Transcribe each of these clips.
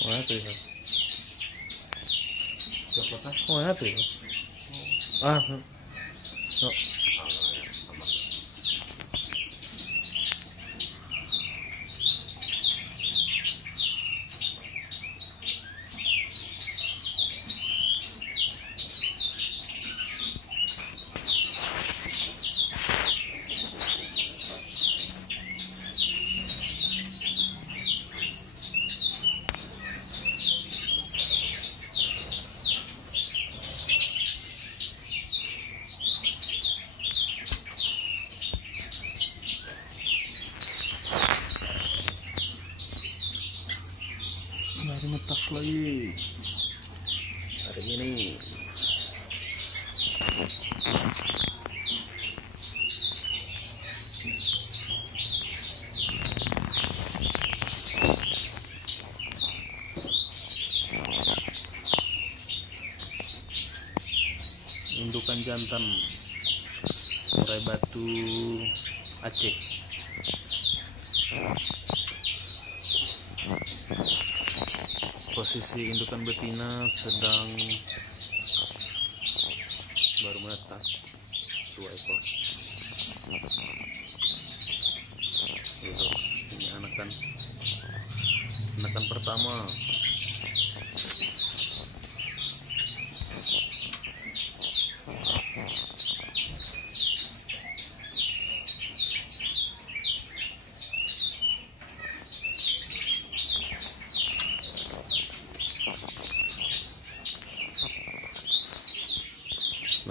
Mana tuh ya? Mana tuh ya? Ah, no. Mari metas lagi hari ini. Indukan jantan murai batu Aceh. Posisi indukan betina sedang baru menetas 2 ekor. Gitu. Ini anakan pertama.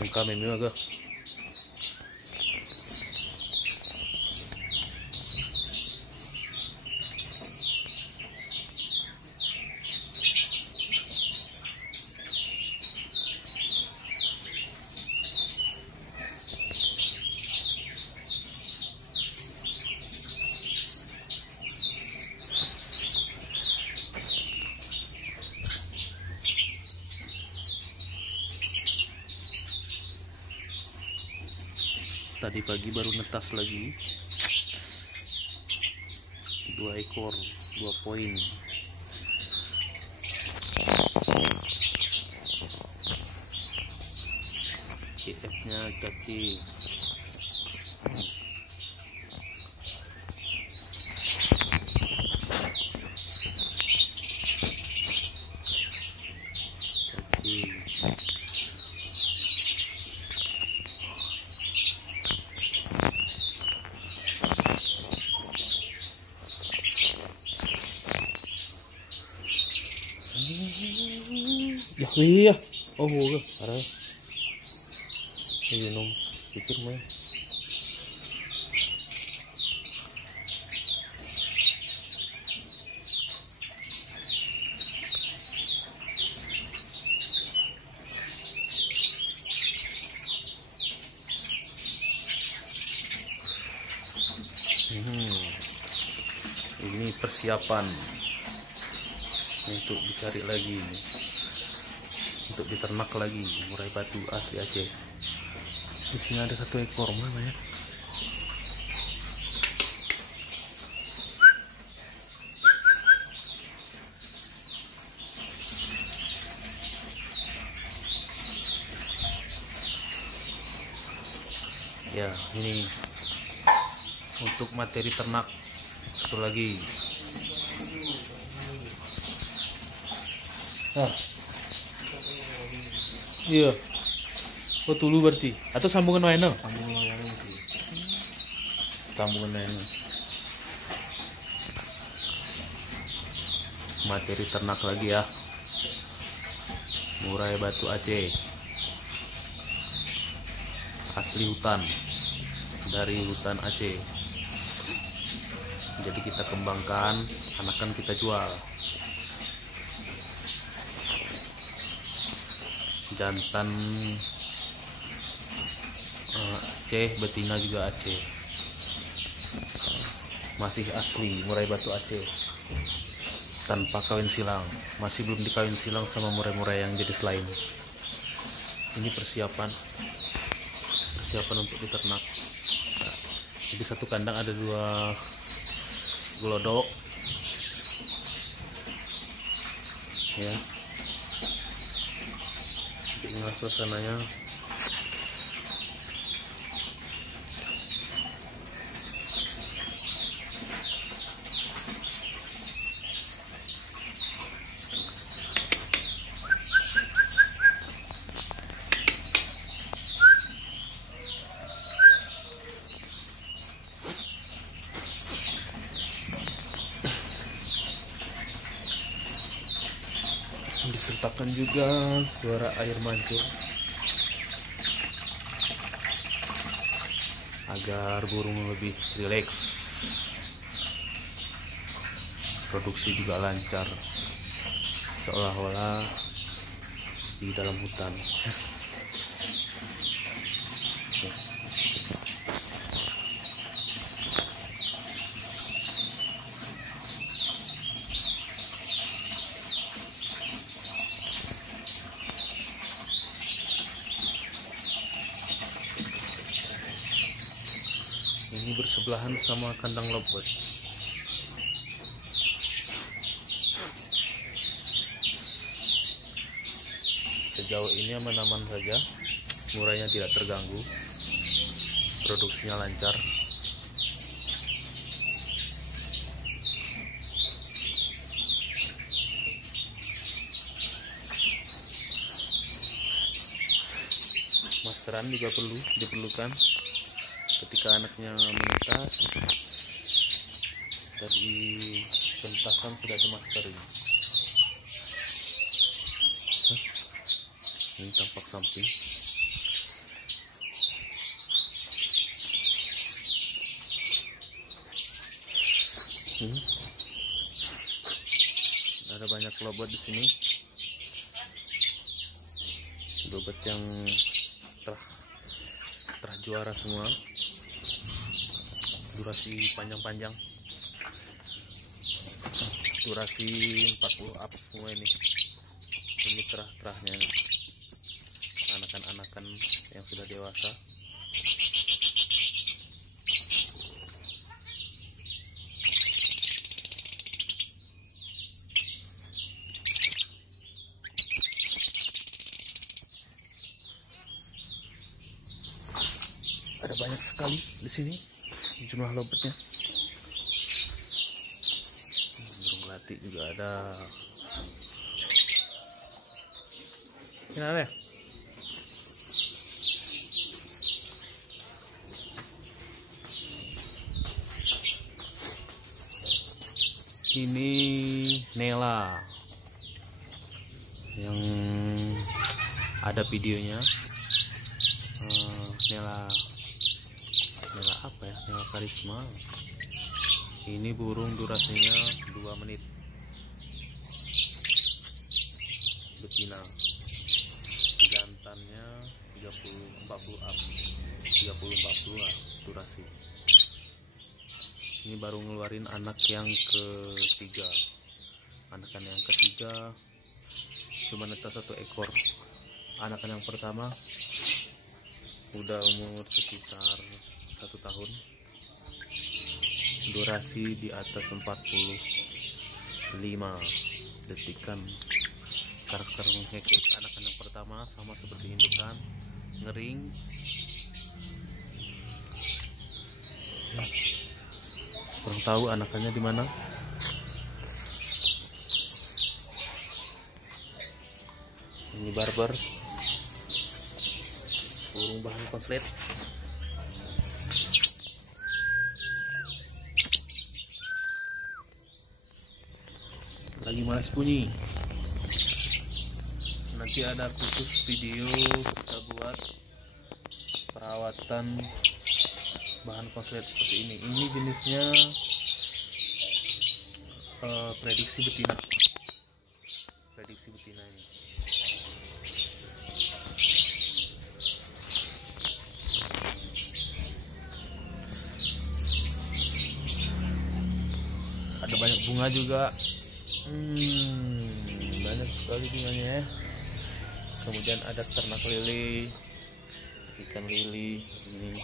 Kami juga. Tadi pagi baru netas lagi 2 ekor 2 poin. IF-nya cacing. Ya iya. Oh, gue parah. Ini nom pikir mah. Ini persiapan untuk dicari lagi, untuk diternak lagi murai batu asli Aceh. Di sini ada 1 ekor, mana ya? Ya, ini untuk materi ternak. 1 lagi. Iya. Oh, tulu berarti. Atau sambungan mana? Sambungan mana? Materi ternak lagi ya. Murai batu Aceh. Asli hutan. Dari hutan Aceh. Jadi kita kembangkan, anakan kita jual. Jantan Aceh, betina juga Aceh. Masih asli murai batu Aceh, tanpa kawin silang. Masih belum dikawin silang sama murai-murai yang jenis lain. Ini persiapan untuk diternak. Jadi 1 kandang ada 2 gelodok. ya. Inilah suasananya. Disertakan juga suara air mancur agar burung lebih rileks. Produksi juga lancar, seolah-olah di dalam hutan. Ini bersebelahan sama kandang lovebird. Sejauh ini aman-aman saja, murainya tidak terganggu, produksinya lancar. Masteran juga diperlukan ketika anaknya menetas. Dari pentasan sudah dimasterin. Ini tampak samping. Ada banyak lovebird di sini. Lovebird yang telah juara semua. Durasi panjang-panjang, durasi 40 up semua ini terahnya anakan-anakan yang sudah dewasa. Ada banyak sekali di sini jumlah lovebird-nya. Burung melati juga ada. Ini ada ya? Ini Nela yang ada videonya. Nela apa ya? Nela Karisma. Ini burung durasinya 2 menit. Betina. Jantannya 40 up. 30-40 lah durasi. Ini baru ngeluarin anak yang ketiga. Anakan yang ketiga cuma netas 1 ekor. Anakan yang pertama udah umur sekitar 1 tahun. Durasi di atas 45 detikan. Karakter ngekek anakan yang pertama sama seperti indukan, ngering. Kurang tahu anakannya di mana. Ini barber, burung bahan konslet. Lagi malas bunyi. Nanti ada khusus video kita buat perawatan bahan konslet seperti ini. Ini jenisnya prediksi betina. Prediksi betina ini. Ada banyak bunga juga. Banyak sekali bunganya ya. Kemudian ada ternak lili, ikan lili ini.